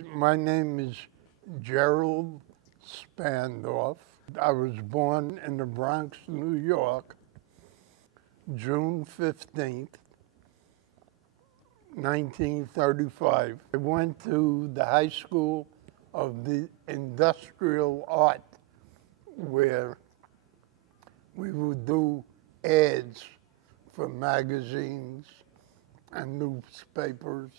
My name is Gerald Spandorf. I was born in the Bronx, New York, June 15th, 1935. I went to the High School of the Industrial Art, where we would do ads for magazines and newspapers.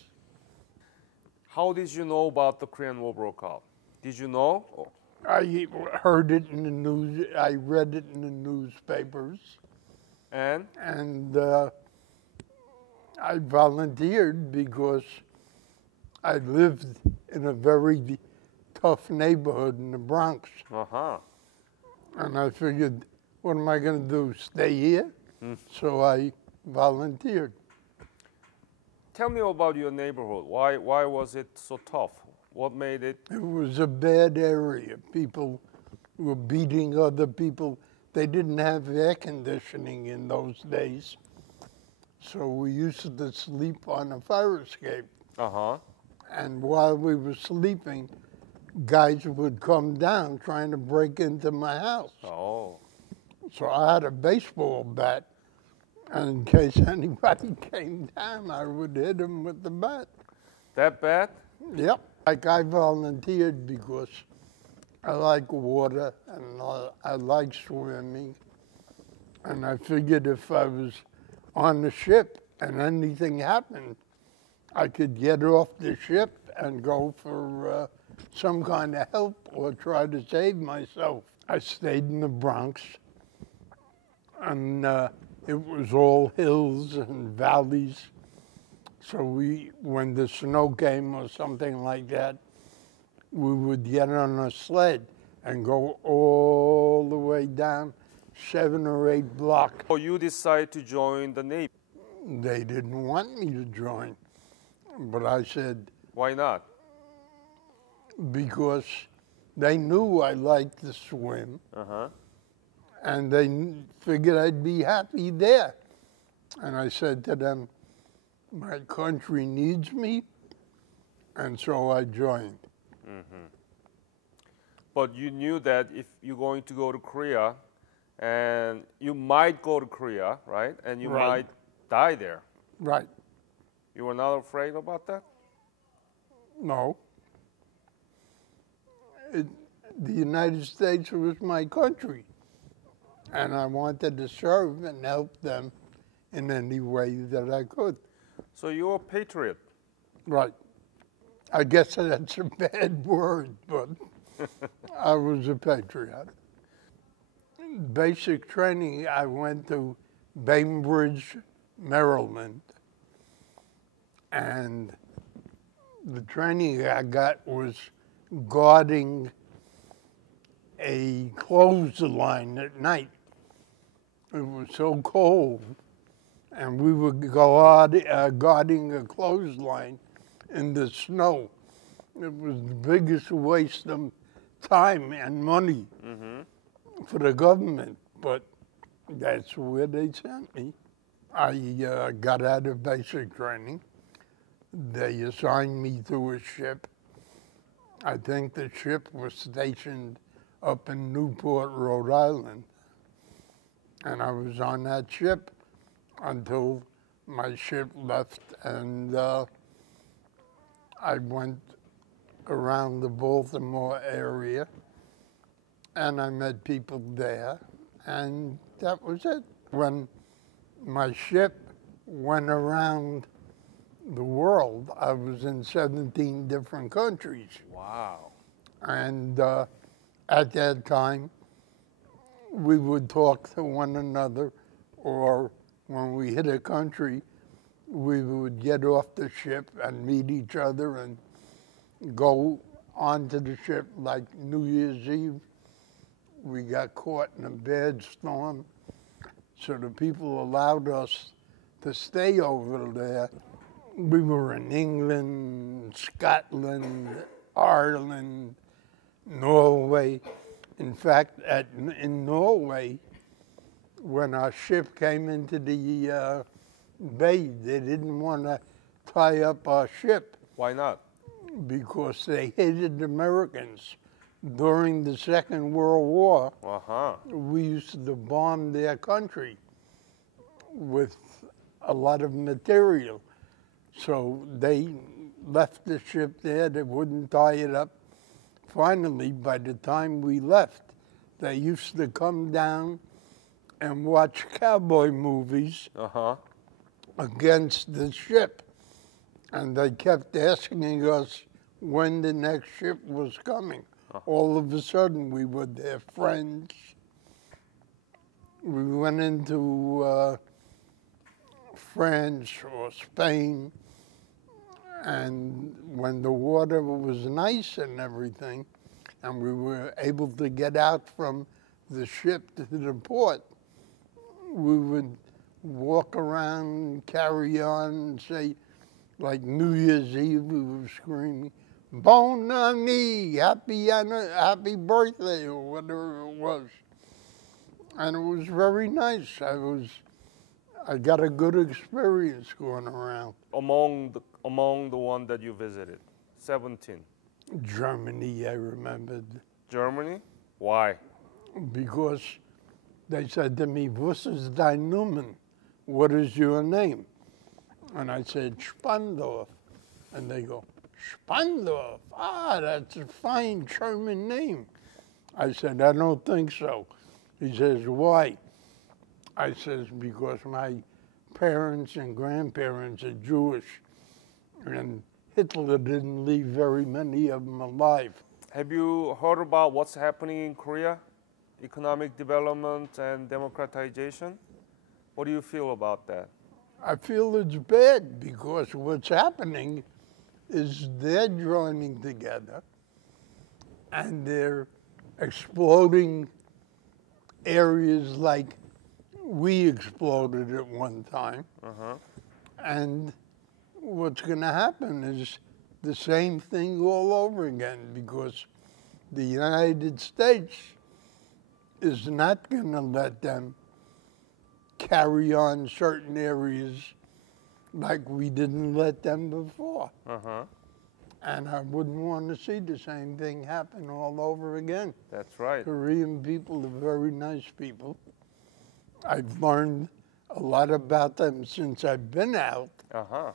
How did you know about the Korean War broke out? Did you know? Oh. I heard it in the news, I read it in the newspapers, And I volunteered because I lived in a very tough neighborhood in the Bronx. And I figured, what am I going to do, stay here? So I volunteered. Tell me about your neighborhood. Why was it so tough? What made it? It was a bad area. People were beating other people. They didn't have air conditioning in those days. So we used to sleep on a fire escape. And while we were sleeping, guys would come down trying to break into my house. Oh. So I had a baseball bat, and in case anybody came down, I would hit them with the bat. That bad? Yep. Like, I volunteered because I like water and I like swimming. And I figured if I was on the ship and anything happened, I could get off the ship and go for some kind of help or try to save myself. I stayed in the Bronx, and it was all hills and valleys. So when the snow came or something like that, we would get on a sled and go all the way down 7 or 8 blocks. So you decided to join the Navy. They didn't want me to join, but I said, Why not? because they knew I liked to swim, and they figured I'd be happy there. And I said to them, my country needs me, and so I joined. But you knew that if you're going to go to Korea, and you might go to Korea, right? And you Right. might die there. Right. You were not afraid about that? No. The United States was my country, and I wanted to serve and help them in any way that I could. So you're a patriot. Right. I guess that's a bad word, but I was a patriot. Basic training, I went to Bainbridge, Maryland, and the training I got was guarding a clothesline at night. It was so cold, and we would go out guarding a clothesline in the snow. It was the biggest waste of time and money for the government, but that's where they sent me. I got out of basic training. They assigned me to a ship. I think the ship was stationed up in Newport, Rhode Island. And I was on that ship until my ship left, and I went around the Baltimore area, and I met people there, and that was it. When my ship went around the world, I was in 17 different countries. Wow. And at that time, we would talk to one another, or when we hit a country, we would get off the ship and meet each other and go onto the ship. Like New Year's Eve, we got caught in a bad storm, so the people allowed us to stay over there. We were in England, Scotland, Ireland, Norway. In fact, in Norway, when our ship came into the bay, they didn't want to tie up our ship. Why not? because they hated Americans. During the Second World War, Uh-huh. we used to bomb their country with a lot of material. So they left the ship there, they wouldn't tie it up. Finally, by the time we left, they used to come down and watch cowboy movies Uh-huh. against the ship. And they kept asking us when the next ship was coming. All of a sudden, we were their friends. We went into France or Spain, and when the water was nice and everything, and we were able to get out from the ship to the port, we would walk around, carry on, and say, like New Year's Eve, we were screaming, "Bon ami, happy birthday," or whatever it was. And it was very nice. I got a good experience going around. Among the one that you visited, 17. Germany, I remembered, Germany? Why? because they said to me, "Was ist dein Numen? What is your name?" And I said, "Spandorf." And they go, "Spandorf? Ah, that's a fine German name." I said, "I don't think so." He says, "Why?" I says, "Because my parents and grandparents are Jewish, and Hitler didn't leave very many of them alive." Have you heard about what's happening in Korea? Economic development and democratization? What do you feel about that? I feel it's bad because what's happening is they're joining together and they're exploding areas like we exploded at one time. Uh-huh. And what's going to happen is the same thing all over again, because the United States is not going to let them carry on certain areas like we didn't let them before. Uh-huh. And I wouldn't want to see the same thing happen all over again. That's right. Korean people are very nice people. I've learned a lot about them since I've been out, Uh-huh.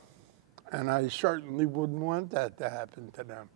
and I certainly wouldn't want that to happen to them.